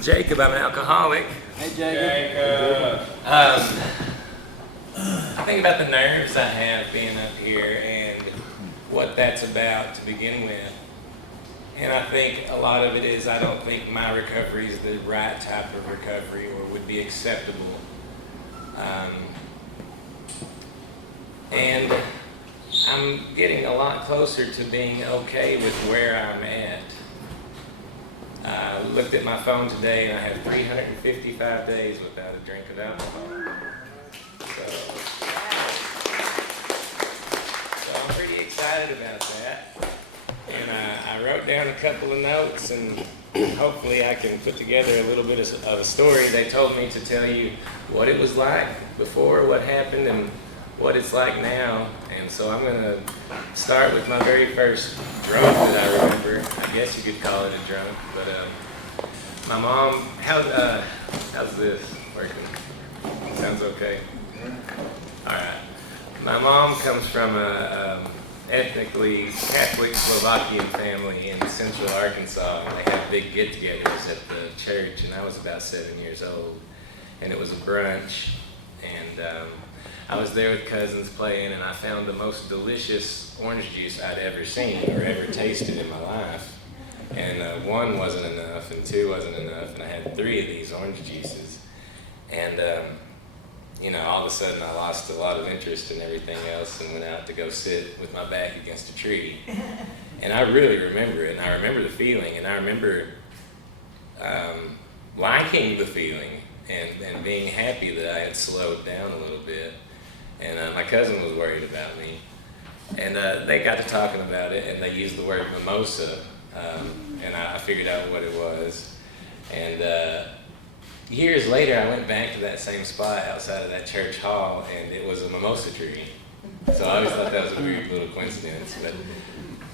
I'm Jacob. I'm an alcoholic. Hey, Jacob. I think about the nerves I have being up here and what that's about to begin with. And I think a lot of it is I don't think my recovery is the right type of recovery or would be acceptable. And I'm getting a lot closer to being okay with where I'm at. I looked at my phone today and I have 355 days without a drink of alcohol. So I'm pretty excited about that. And I wrote down a couple of notes, and hopefully I can put together a little bit of a story. They told me to tell you what it was like before, what happened, and what it's like now. And so I'm going to start with my very first drunk that I remember. I guess you could call it a drunk, but my mom, how's this working? Sounds okay? All right. My mom comes from a ethnically Catholic Slovakian family in central Arkansas. And they have big get-togethers at the church, and I was about 7 years old. And it was a brunch, and I was there with cousins playing, and I found the most delicious orange juice I'd ever seen or ever tasted in my life. And one wasn't enough, and two wasn't enough, and I had 3 of these orange juices. And all of a sudden I lost a lot of interest in everything else and went out to go sit with my back against a tree. And I really remember it, and I remember the feeling, and I remember liking the feeling and being happy that I had slowed down a little bit. And my cousin was worried about me. And they got to talking about it, and they used the word mimosa, and I figured out what it was. And years later, I went back to that same spot outside of that church hall, and it was a mimosa tree. So I always thought that was a weird little coincidence. But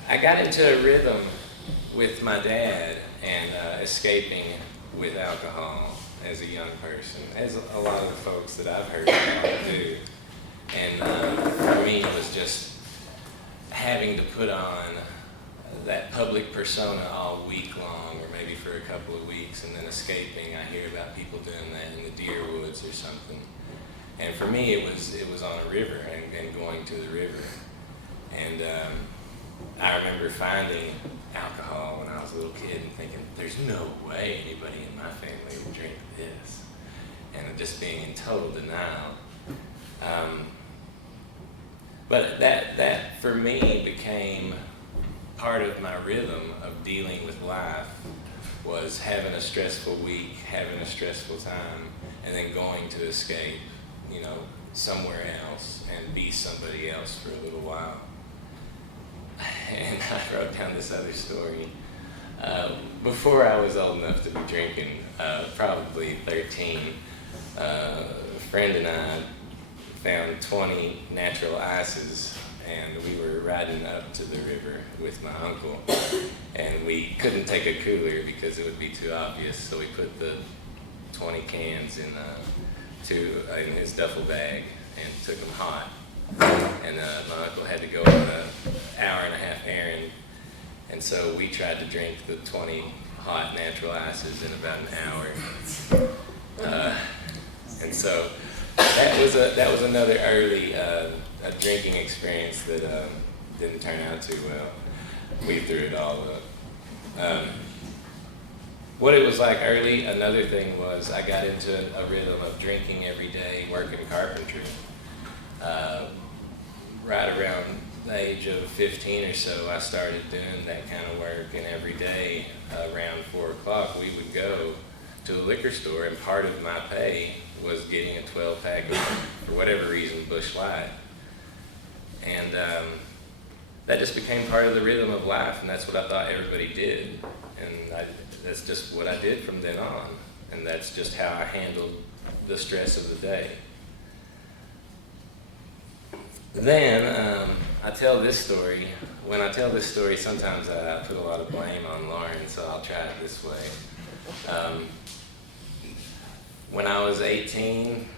I got into a rhythm with my dad and escaping with alcohol as a young person, as a lot of the folks that I've heard about do. And for me, it was just having to put on that public persona all week long, or maybe for a couple of weeks, and then escaping. I hear about people doing that in the deer woods or something. And for me, it was on a river and going to the river. And I remember finding alcohol when I was a little kid and thinking, there's no way anybody in my family would drink this. And just being in total denial. But that for me became part of my rhythm of dealing with life, was having a stressful week, having a stressful time, and then going to escape, somewhere else and be somebody else for a little while. And I wrote down this other story. Before I was old enough to be drinking, probably 13, a friend and I found 20 natural ices, and we were riding up to the river with my uncle, and we couldn't take a cooler because it would be too obvious, so we put the 20 cans in his duffel bag and took them hot. And my uncle had to go on an hour-and-a-half errand, and so we tried to drink the 20 hot natural ices in about an hour. And so that was another early a drinking experience that didn't turn out too well. We threw it all up. What it was like early, another thing was I got into a rhythm of drinking every day, working carpentry. Right around the age of 15 or so, I started doing that kind of work, and every day around 4 o'clock we would go to a liquor store, and part of my pay was getting a 12-pack of, for whatever reason, Busch Light. And that just became part of the rhythm of life, and that's what I thought everybody did. And that's just what I did from then on, and that's just how I handled the stress of the day. Then I tell this story. When I tell this story, sometimes I put a lot of blame on Lauren, so I'll try it this way. When I was 18,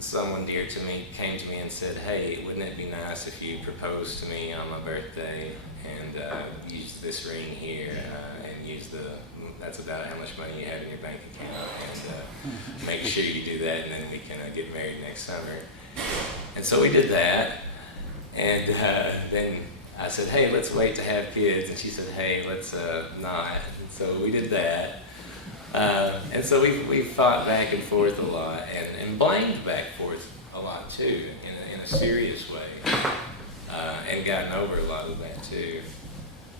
someone dear to me came to me and said, hey, wouldn't it be nice if you proposed to me on my birthday and use this ring here and use that's about how much money you have in your bank account, and make sure you do that, and then we can get married next summer. And so we did that, and then I said, hey, let's wait to have kids, and she said, hey, let's not. And so we did that. And so we fought back and forth a lot, and blamed back and forth a lot too, in a serious way, and gotten over a lot of that too.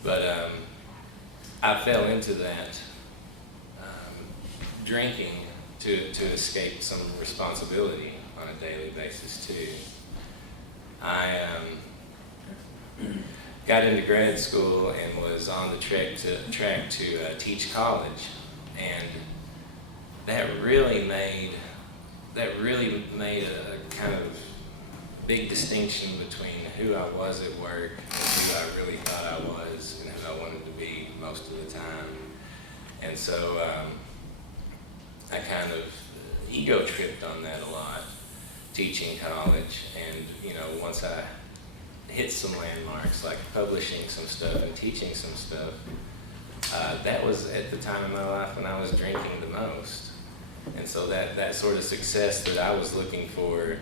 But I fell into that drinking to escape some responsibility on a daily basis too. I got into grad school and was on the track to teach college. And that really made a kind of big distinction between who I was at work and who I really thought I was and who I wanted to be most of the time. And so I kind of ego tripped on that a lot, teaching college. And once I hit some landmarks like publishing some stuff and teaching some stuff, that was at the time in my life when I was drinking the most. And so that sort of success that I was looking for,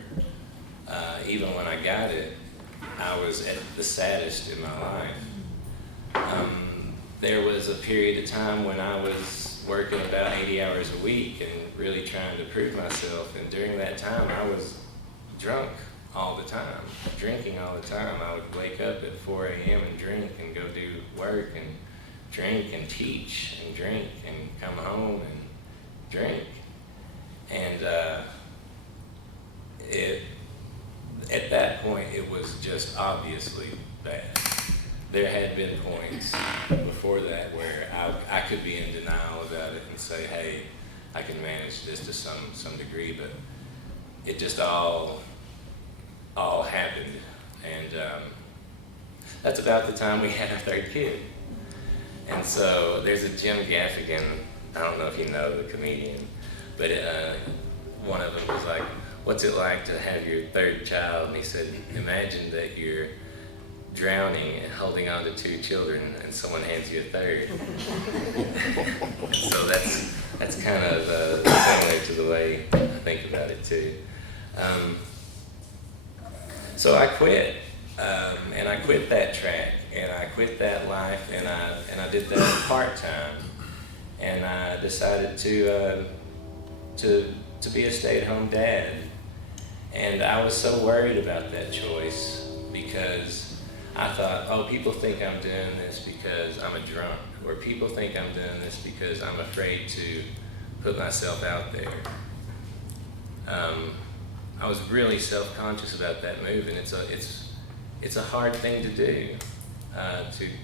even when I got it, I was at the saddest in my life. There was a period of time when I was working about 80 hours a week and really trying to prove myself. And during that time, I was drunk all the time, drinking all the time. I would wake up at 4 a.m. and drink and go do work and drink and teach and drink and come home and drink. And at that point, it was just obviously bad. There had been points before that where I could be in denial about it and say, hey, I can manage this to some degree, but it just all happened. And that's about the time we had our third kid. And so there's a Jim Gaffigan, I don't know if you know the comedian, but one of them was like, what's it like to have your third child? And he said, imagine that you're drowning and holding on to 2 children and someone hands you a third. So that's kind of similar to the way I think about it too. So I quit, and I quit that track, and I quit that life, and I did that part-time, and I decided to be a stay-at-home dad. And I was so worried about that choice because I thought, oh, people think I'm doing this because I'm a drunk, or people think I'm doing this because I'm afraid to put myself out there. I was really self-conscious about that move, and it's a hard thing to do,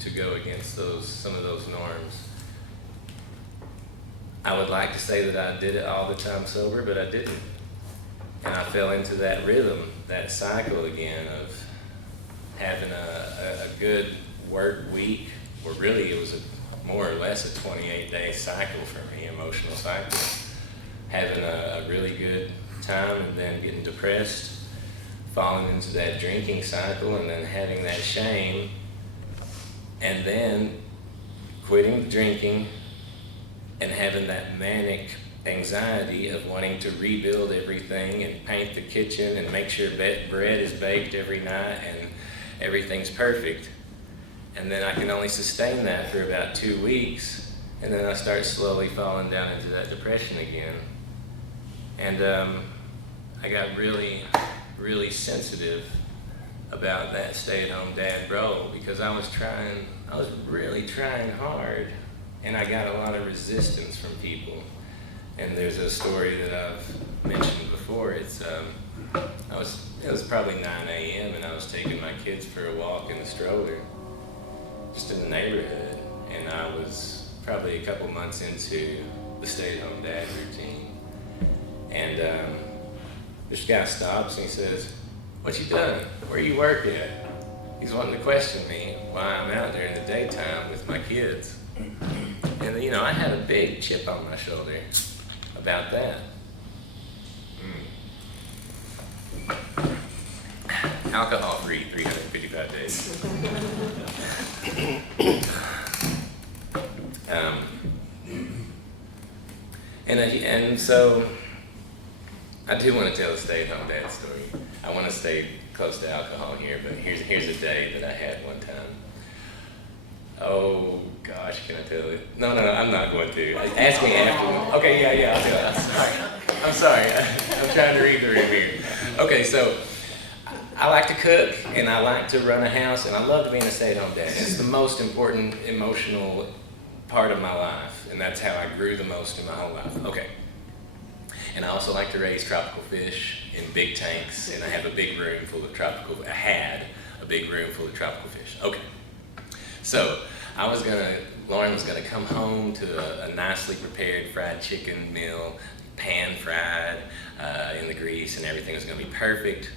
to go against some of those norms. I would like to say that I did it all the time sober, but I didn't. And I fell into that rhythm, that cycle again of having a good work week, or really it was more or less a 28-day cycle for me, emotional cycle. Having a really good time and then getting depressed, falling into that drinking cycle, and then having that shame, and then quitting drinking and having that manic anxiety of wanting to rebuild everything and paint the kitchen and make sure bread is baked every night and everything's perfect. And then I can only sustain that for about 2 weeks, and then I start slowly falling down into that depression again. And I got really, really sensitive about that stay-at-home dad role because I was really trying hard, and I got a lot of resistance from people. And there's a story that I've mentioned before. It was probably 9 a.m. and I was taking my kids for a walk in the stroller, just in the neighborhood, and I was probably a couple months into the stay-at-home dad routine. And this guy stops and he says, "What you done? Where you work at?" He's wanting to question me why I'm out there in the daytime with my kids. And I had a big chip on my shoulder about that. Alcohol-free 355 days. And so I do want to tell a stay-at-home dad story. I want to stay close to alcohol here, but here's a day that I had one time. Oh gosh, can I tell it? No, I'm not going to. Ask me after. Okay, yeah, I'll tell it. I'm sorry. I'm trying to read the room here. Okay, so I like to cook and I like to run a house and I love being a stay-at-home dad. It's the most important emotional part of my life, and that's how I grew the most in my whole life. Okay. And I also like to raise tropical fish in big tanks, and I have a big room full of I had a big room full of tropical fish. Okay. So Lauren was gonna come home to a nicely prepared fried chicken meal, pan fried in the grease, and everything was gonna be perfect.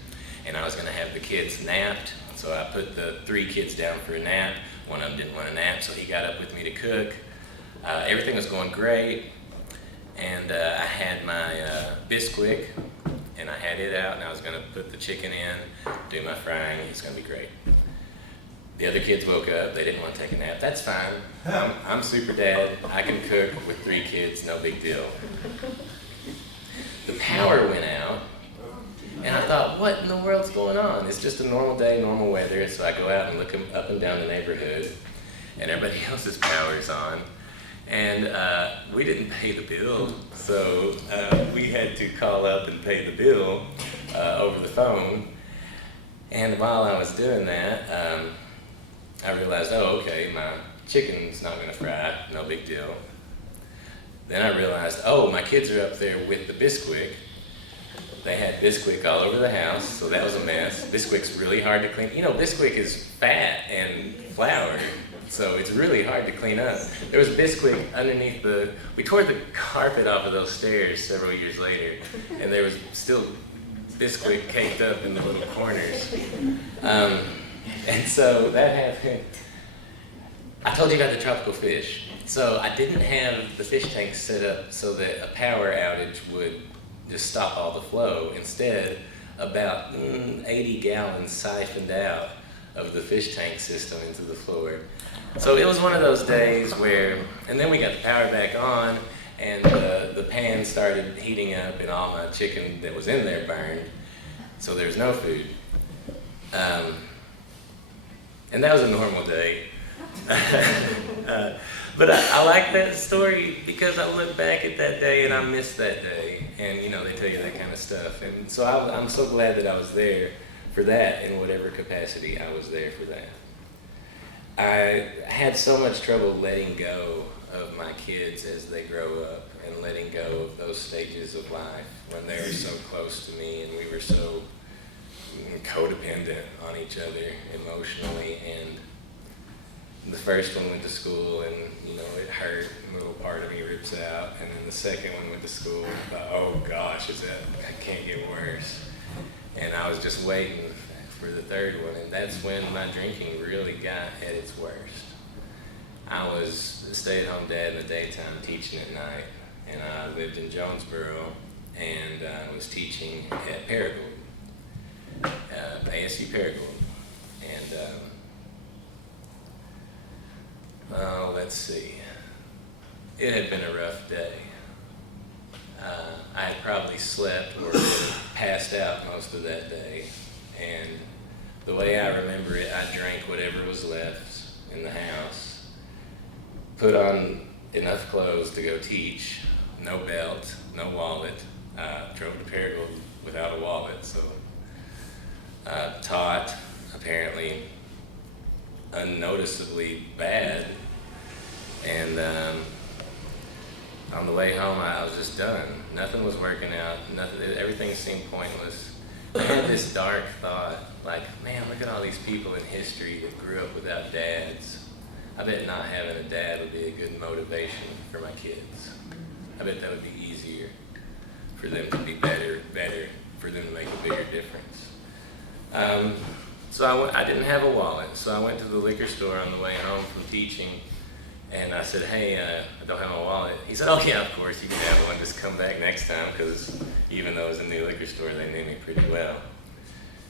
And I was gonna have the kids napped, so I put the 3 kids down for a nap. One of them didn't want to nap, so he got up with me to cook. Everything was going great, and I had my Bisquick, and I had it out, and I was gonna put the chicken in, do my frying. It's gonna be great. The other kids woke up. They didn't want to take a nap. That's fine. I'm super dad. I can cook with 3 kids, no big deal. The power went out, and I thought, what in the world's going on? It's just a normal day, normal weather. So I go out and look up and down the neighborhood, and everybody else's power's on. And we didn't pay the bill, so we had to call up and pay the bill over the phone. And while I was doing that, I realized, oh, okay, my chicken's not gonna fry, no big deal. Then I realized, oh, my kids are up there with the Bisquick. They had Bisquick all over the house, so that was a mess. Bisquick's really hard to clean. You know, Bisquick is fat and flour, so it's really hard to clean up. There was Bisquick underneath we tore the carpet off of those stairs several years later, and there was still Bisquick caked up in the little corners. And so that happened. I told you about the tropical fish. So I didn't have the fish tank set up so that a power outage would just stop all the flow. Instead, about 80 gallons siphoned out of the fish tank system into the floor. So it was one of those days where, and then we got the power back on, and the pan started heating up and all my chicken that was in there burned. So there's no food. And that was a normal day. But I like that story because I look back at that day and I miss that day. And you know, they tell you that kind of stuff. And so I'm so glad that I was there for that in whatever capacity I was there for that. I had so much trouble letting go of my kids as they grow up and letting go of those stages of life when they were so close to me and we were so codependent on each other emotionally. And the first one went to school and, you know, it hurt, a little part of me rips out. And then the second one went to school and I thought, oh gosh, it can't get worse. And I was just waiting for the third one, and that's when my drinking really got at its worst. I was a stay-at-home dad in the daytime, teaching at night, and I lived in Jonesboro, and I was teaching at Paragould, ASU Paragould. And let's see, it had been a rough day. I had probably slept or passed out most of that day, and the way I remember it, I drank whatever was left in the house, put on enough clothes to go teach, no belt, no wallet, drove to Paragould without a wallet, so taught, apparently unnoticeably bad, and on the way home I was just done. Nothing was working out, everything seemed pointless. I had this dark thought, like, man, look at all these people in history that grew up without dads. I bet not having a dad would be a good motivation for my kids. I bet that would be easier for them to be better, for them to make a bigger difference. So I didn't have a wallet, so I went to the liquor store on the way home from teaching, and I said, hey, I don't have a wallet. He said, oh yeah, of course, you can have one, just come back next time, because even though it was a new liquor store, they knew me pretty well.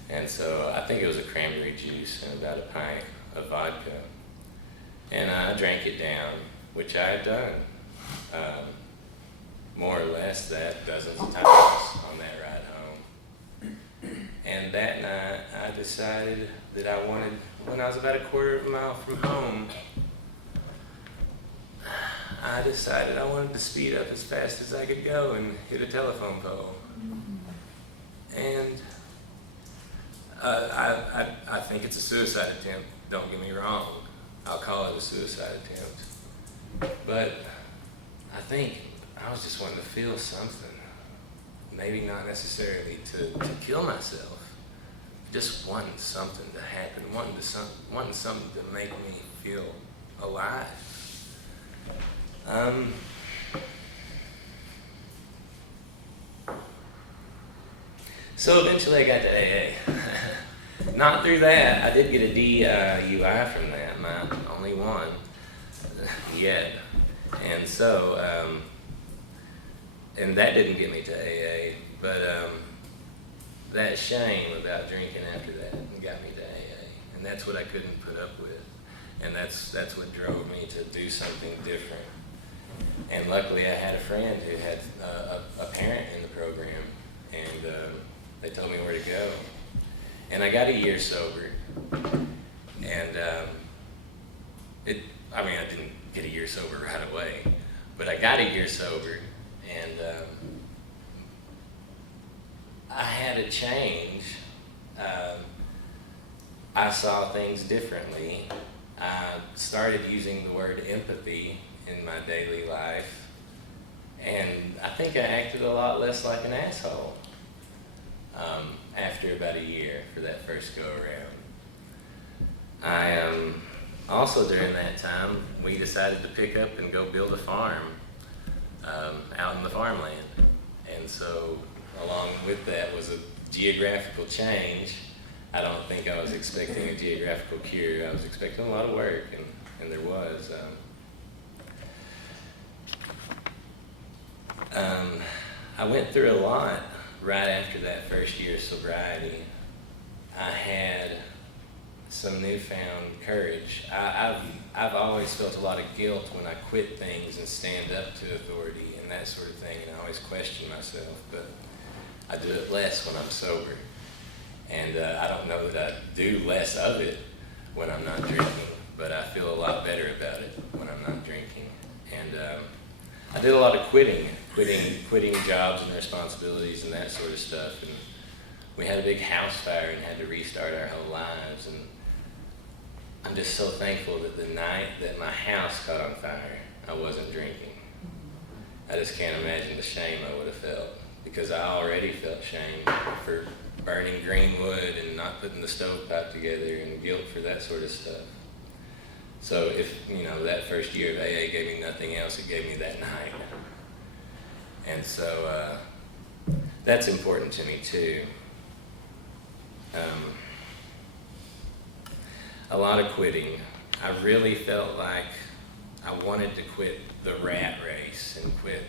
And so I think it was a cranberry juice and about a pint of vodka. And I drank it down, which I had done more or less that dozens of times on that ride home. And that night, I decided that I wanted, when I was about a quarter of a mile from home, I decided I wanted to speed up as fast as I could go and hit a telephone pole. And I think it's a suicide attempt, don't get me wrong. I'll call it a suicide attempt. But I think I was just wanting to feel something. Maybe not necessarily to kill myself. Just wanting something to happen, wanting something to make me feel alive. So eventually I got to AA. Not through that. I did get a DUI from that, my only one yet. And so, and that didn't get me to AA, but that shame about drinking after that got me to AA. And that's what I couldn't put up with. And that's what drove me to do something different. And luckily I had a friend who had a parent in the program, and they told me where to go. And I got a year sober, and I didn't get a year sober right away, but I got a year sober, and I had a change. I saw things differently. I started using the word empathy in my daily life, and I think I acted a lot less like an asshole after about a year for that first go around. I also during that time, we decided to pick up and go build a farm out in the farmland, and so along with that was a geographical change. I don't think I was expecting a geographical cure. I was expecting a lot of work, and there was. I went through a lot right after that first year of sobriety. I had some newfound courage. I've always felt a lot of guilt when I quit things and stand up to authority and that sort of thing, and I always question myself, but I do it less when I'm sober. And I don't know that I do less of it when I'm not drinking, but I feel a lot better about it when I'm not drinking. And I did a lot of quitting jobs and responsibilities and that sort of stuff. And we had a big house fire and had to restart our whole lives. And I'm just so thankful that the night that my house caught on fire, I wasn't drinking. I just can't imagine the shame I would have felt, because I already felt shame for burning green wood and not putting the stovepipe together, and guilt for that sort of stuff. So if, that first year of AA gave me nothing else, it gave me that night. And so that's important to me too. A lot of quitting. I really felt like I wanted to quit the rat race and quit,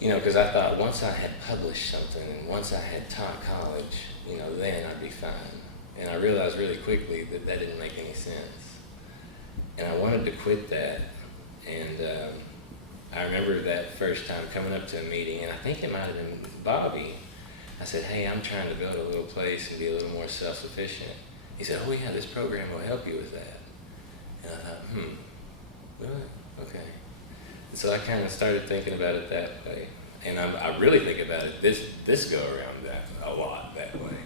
because I thought once I had published something and once I had taught college, then I'd be fine. And I realized really quickly that that didn't make any sense. And I wanted to quit that. And I remember that first time coming up to a meeting, and I think it might have been Bobby. I said, "Hey, I'm trying to build a little place and be a little more self-sufficient." He said, "Oh yeah, this program will help you with that." And I thought, really? Okay. And so I kind of started thinking about it that way. And I really think about it this go around that a lot that way.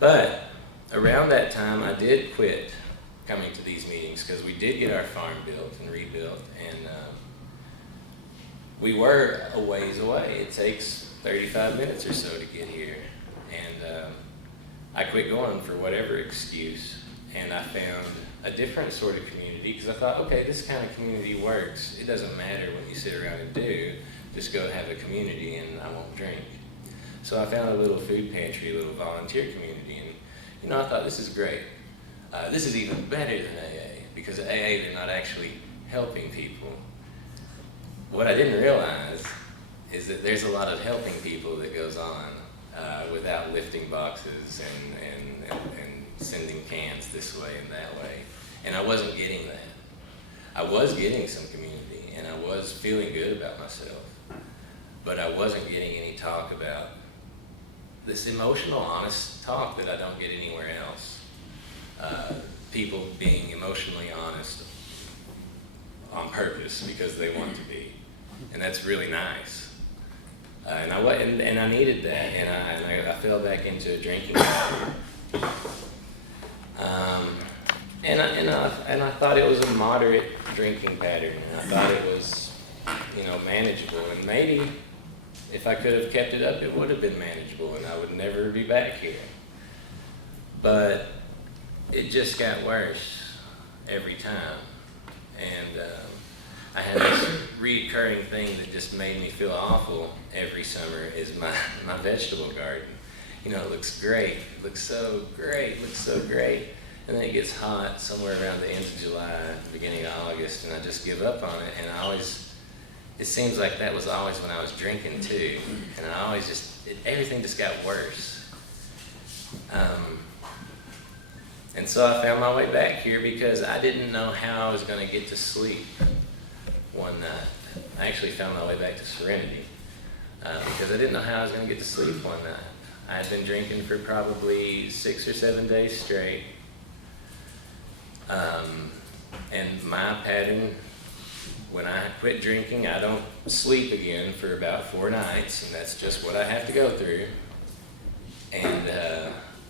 But around that time, I did quit coming to these meetings, because we did get our farm built and rebuilt, and we were a ways away. It takes 35 minutes or so to get here. And I quit going for whatever excuse, and I found a different sort of community, because I thought, okay, this kind of community works. It doesn't matter what you sit around and do, just go have a community and I won't drink. So I found a little food pantry, a little volunteer community, and I thought, this is great. This is even better than AA, because at AA they're not actually helping people. What I didn't realize is that there's a lot of helping people that goes on without lifting boxes and sending cans this way and that way. And I wasn't getting that. I was getting some community, and I was feeling good about myself, but I wasn't getting any talk about this emotional, honest talk that I don't get anywhere else. People being emotionally honest on purpose because they want to be, and that's really nice. And I needed that, and I fell back into a drinking habit. And I thought it was a moderate drinking pattern, and I thought it was, manageable. And maybe if I could have kept it up, it would have been manageable, and I would never be back here. But it just got worse every time, and I had this recurring thing that just made me feel awful every summer is my vegetable garden. It looks great, looks so great. And then it gets hot somewhere around the end of July, beginning of August, and I just give up on it. And it seems like that was always when I was drinking too. And I always everything just got worse. And so I found my way back here because I didn't know how I was going to get to sleep one night. I actually found my way back to Serenity because I didn't know how I was going to get to sleep one night. I had been drinking for probably 6 or 7 days straight. And my pattern, when I quit drinking, I don't sleep again for about 4 nights, and that's just what I have to go through. And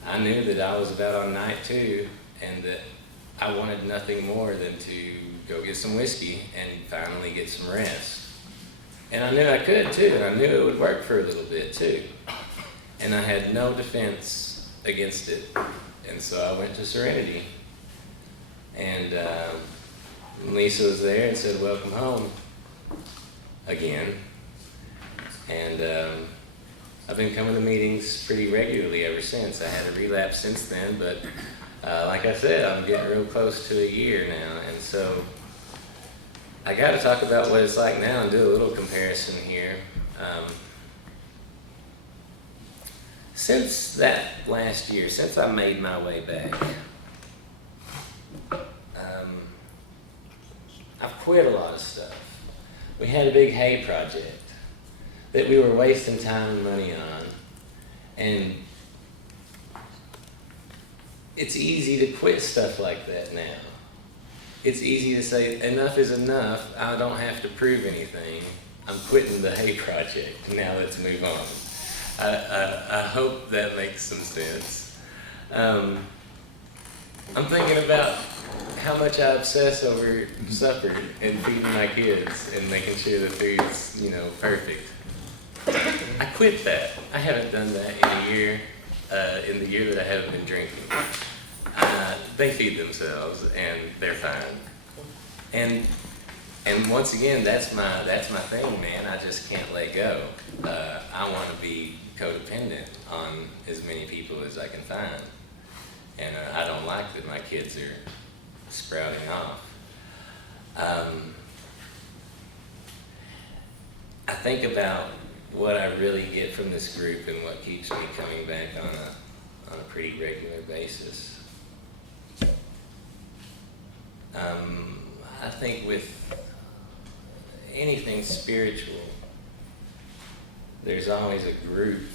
I knew that I was about on night 2, and that I wanted nothing more than to go get some whiskey and finally get some rest. And I knew I could too, and I knew it would work for a little bit too. And I had no defense against it. And so I went to Serenity. And Lisa was there and said, "Welcome home," again. And I've been coming to meetings pretty regularly ever since. I had a relapse since then, but like I said, I'm getting real close to a year now. And so I got to talk about what it's like now and do a little comparison here. Since that last year, since I made my way back, I've quit a lot of stuff. We had a big hay project that we were wasting time and money on, and it's easy to quit stuff like that now. It's easy to say, enough is enough, I don't have to prove anything, I'm quitting the hay project, now let's move on. I hope that makes some sense. I'm thinking about how much I obsess over supper and feeding my kids and making sure the food's, perfect. I quit that. I haven't done that in the year that I haven't been drinking. They feed themselves and they're fine. And once again, that's my thing, man. I just can't let go. I want to be codependent on as many people as I can find. And I don't like that my kids are sprouting off. I think about what I really get from this group and what keeps me coming back on a pretty regular basis. I think with anything spiritual, there's always a group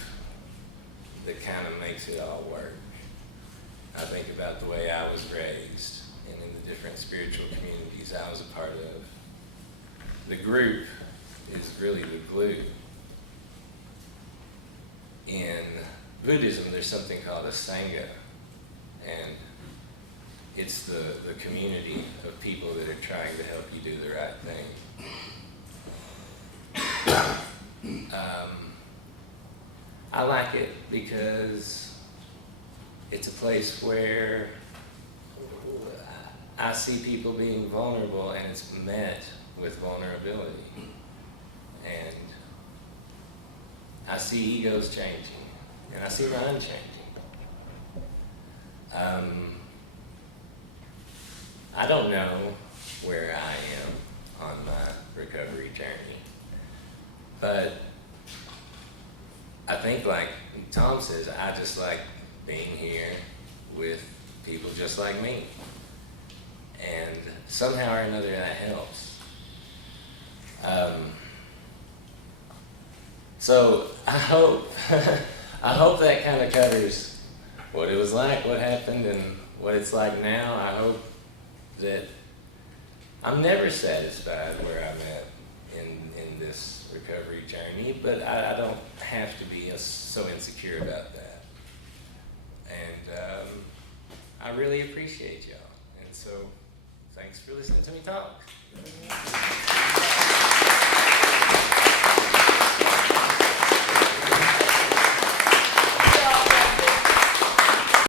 that kind of makes it all work. I think about the way I was raised and in the different spiritual communities I was a part of. The group is really the glue. In Buddhism, there's something called a sangha, and it's the community of people that are trying to help you do the right thing. I like it because it's a place where I see people being vulnerable and it's met with vulnerability. And I see egos changing, and I see mine changing. I don't know where I am on my recovery journey, but I think like Tom says, I just like being here with people just like me. And somehow or another that helps. So I hope, I hope that kind of covers what it was like, what happened, and what it's like now. I hope that I'm never satisfied where I'm at in this recovery journey, but I don't have to be so insecure about that. And I really appreciate y'all. And so thanks for listening to me talk.